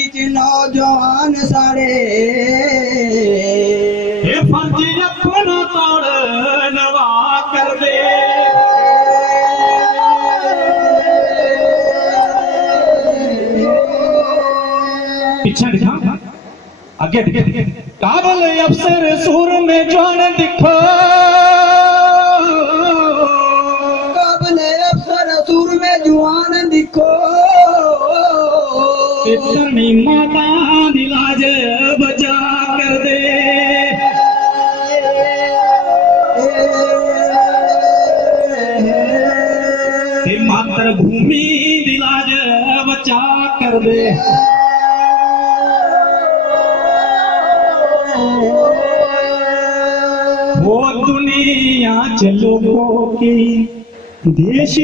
बिच नौजवान सारे फर्ज अपना तोड़ नवा कर दे पीछे दिखा आगे दिखे काबल अफसर सूर में जान दिखो काबल अफसर सूर में जुआन दिखो इतनी माता दिलाज बचा कर दे मातृभूमि दिलाज बचा कर दे वो दुनिया चलो की देश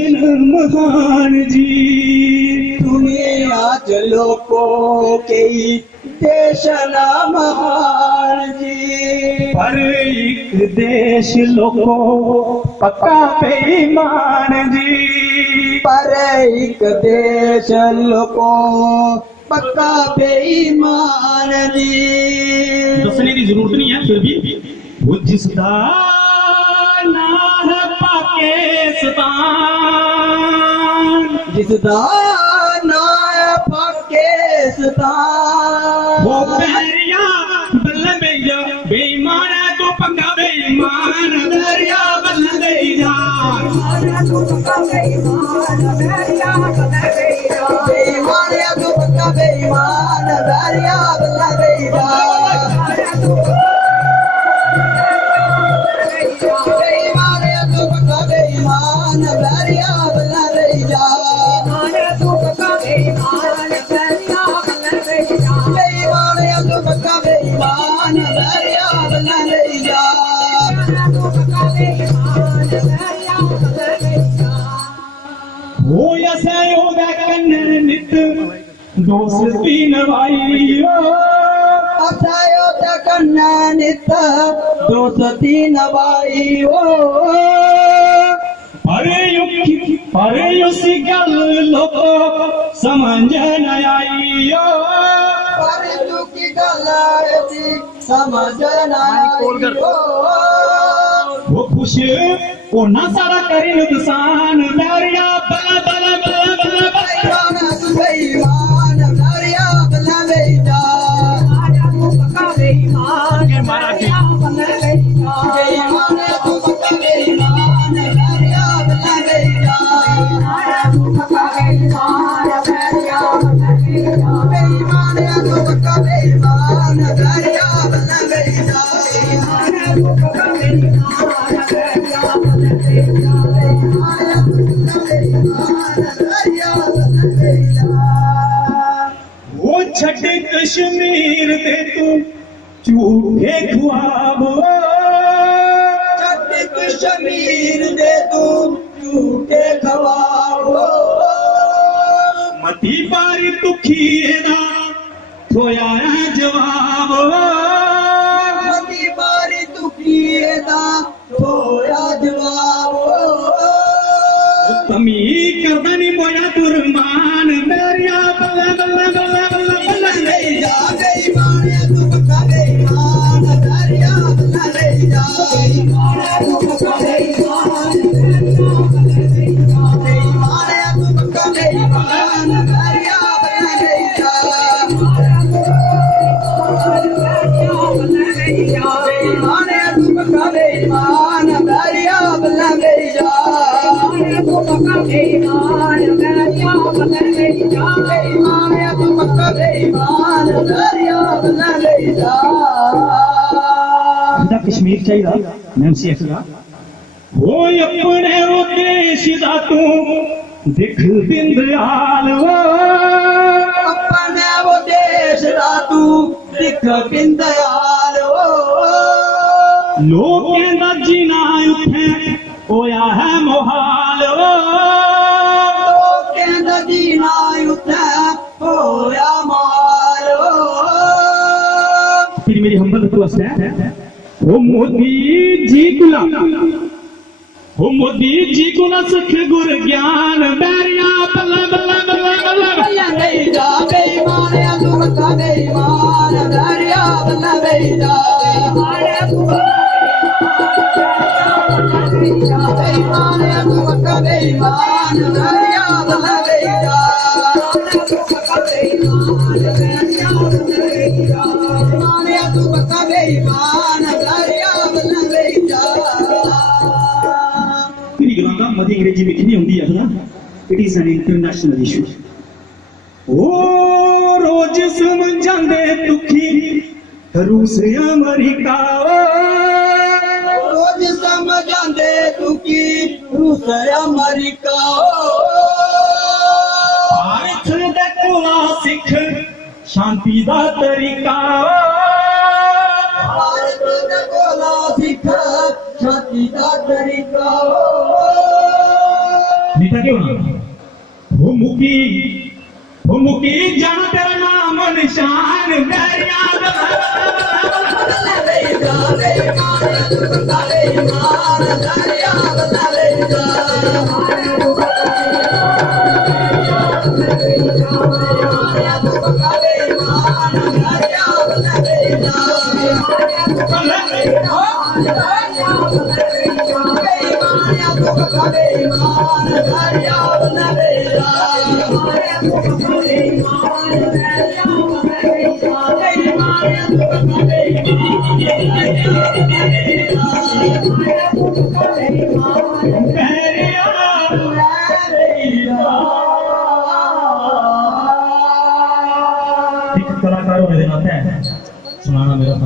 महान जी दुनिया चलो को कई देश महान जी पर एक देश लोगो पक्का बेईमान जी पर एक देश लोगो पक्का बेईमान जी दसने की जरूरत नहीं है फिर भी वो जिसका नाम है पाकिस्तान जिसदा नाम पाकिस्तान वो बैरिया बल्ले भैया बेईमान है तो पक्का बेईमान बैरिया बल्ले भैया बेईमान है तो पक्का बेईमान बैरिया बल्ले भैया बेईमान है तो पक्का बेईमान बैरिया बल्ले भैया बेईमान है तो पक्का बेईमान बैरिया बल्ले भैया वो ऐसे होगा कन्ने नित दोस्ती नवाइयो असायो तकन्ना नित दोस्ती नवाइयो अरे उसी गल लोगो समझ न आइयो पर तू की गल थी समझ न आइयो वो खुश होना सारा करे नुकसान बैरिया बला बला बला बला बेईमान तू बेईमान बैरिया बल्ले भैया बेईमान तू पक्का बेईमान बैरिया बल्ले भैया बेईमान तू पक्का बेईमान बैरिया बल्ले भैया वो छठे कश्मीर दे तू झूठे ख्वाब छठ कश्मीर दे तू झूठे ख्वाब मती बारी दुखीदा थोया जवाब मती बारी दुखीदा थोया जवाब तमी करदनी मोया दुरमान बैरिया बल्ला बल्ला बल्ला बल्ला बल्ला भैया बेईमान तू पक्का बेईमान बैरिया बल्ले भैया बेईमान तू पक्का बेईमान बैरिया बल्ले भैया बेईमान तू पक्का बेईमान बैरिया बल्ले भैया बेईमान तू पक्का बेईमान बैरिया बल्ले भैया कश्मीर चाहिए एमसी का वो अपने वो देश दा तू दिख बिंदयाल अपने वो देश दा तू दिख बिंदयाल लोकें दा जीना उठे होया है मोहाल लोकें दा जीना उठे होया मोहाल फिर मेरी हम्बल रिक्वेस्ट है वो मोदी जी गुला हो मोदी जी को न सख गुर ज्ञान बैरिया बल्ला बल्ला बल्ला बल्ला नहीं जा बेईमान तू ਪੱਕਾ ਬੇਈਮਾਨ ਦਰਿਆ ਬੰਨਾ ਵੇਚਦਾ ਬੇਈਮਾਨ ਤੂੰ ਪੱਕਾ ਬੇਈਮਾਨ ਦਰਿਆ ਬੰਨਾ ਵੇਚਦਾ ਤੂੰ ਪੱਕਾ ਬੇਈਮਾਨ ਦਰਿਆ ਬੰਨਾ ਵੇਚਦਾ ਮੇਰੀ ਗੱਲਾਂ ਦਾ ਮਦੀ ਅੰਗਰੇਜ਼ੀ ਵਿੱਚ ਨਹੀਂ ਹੁੰਦੀ ਹੈ ਨਾ it is an international issue ਉਹ ਰੋਜ਼ ਸਮਝਾਂਦੇ ਦੁਖੀ ਰੂਸ ਅਮਰੀਕਾ ਰੋਜ਼ ਸਮਝਾਂਦੇ ਦੁਖੀ ਰੂਸ ਅਮਰੀਕਾ ਭਾਰਤ ਦੇ ਕੋਲਾ ਸਿੱਖ ਸ਼ਾਂਤੀ ਦਾ ਤਰੀਕਾ ਭਾਰਤ ਦੇ ਕੋਲਾ ਸਿੱਖ ਸ਼ਾਂਤੀ ਦਾ ਤਰੀਕਾ ਨੀਤਾ ਕਿਉਂ ਨਾ ਉਹ ਮੁਕੀ ਜਾਣ ਤੇਰਾ ਨਾਮ ਨਿਸ਼ਾਨ ਦਰਿਆ Hey,